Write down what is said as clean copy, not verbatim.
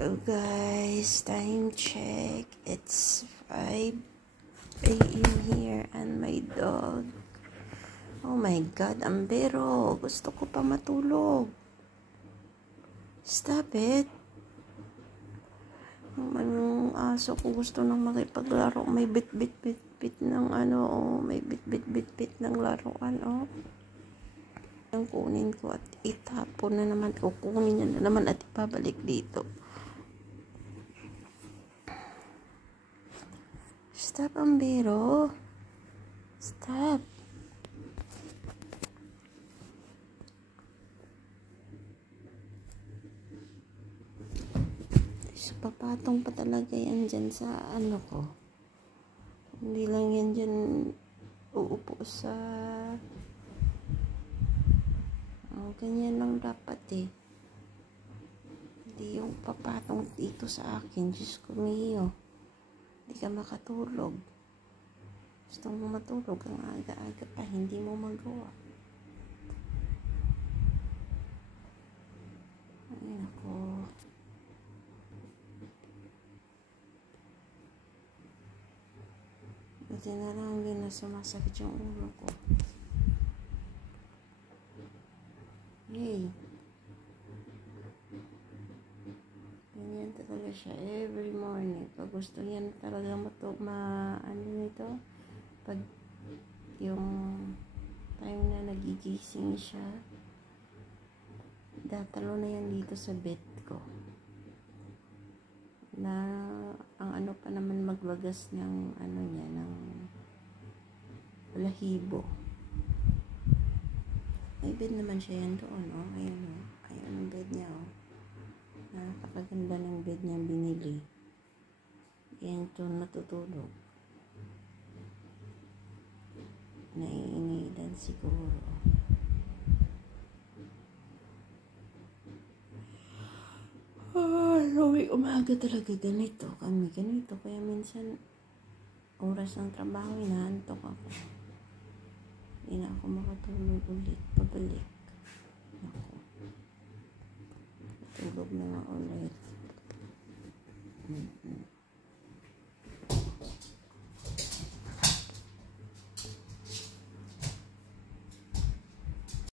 Hello guys, time check. It's 5 a.m. here and my dog. Oh my god, Ambero. Gusto ko pa matulog. Stop it. Yung aso ko gusto nang makipaglaro. May bit ng may bit ng laruan, oh. Ang kunin ko at itapon na naman. Kukunin niya na naman at ipabalik dito. Stop, Ambero. Stop. So, papatong pa talaga yan dyan sa ko. Hindi lang yan dyan uupo sa... Oh, ganyan lang dapat eh. Hindi yung papatong dito sa akin. Diyos ko miyo. Hindi ka makatulog. Gusto mo matulog ang aga-aga pa. Hindi mo magawa. Ay, nako. Buti na lang din na sumasakit yung ulo ko. Hey. Ganyan talaga siya every morning. Pag gusto niya na talaga pag yung time na nagigising siya, datalo na yan dito sa bed ko. Na ang pa naman magwagas ng ng balahibo. May bed naman siya yan doon, oh. Ayun, oh. Ayun ang bed niya, oh. Napakaganda ng bed niya binili. Yan ito natutulog. Naiinidan siguro. Umaga talaga ganito. Kaya minsan oras ng trabaho, inaantok ako. Hindi na ako makatulog ulit. Pabalik. Ako. Tulog na nga ulit.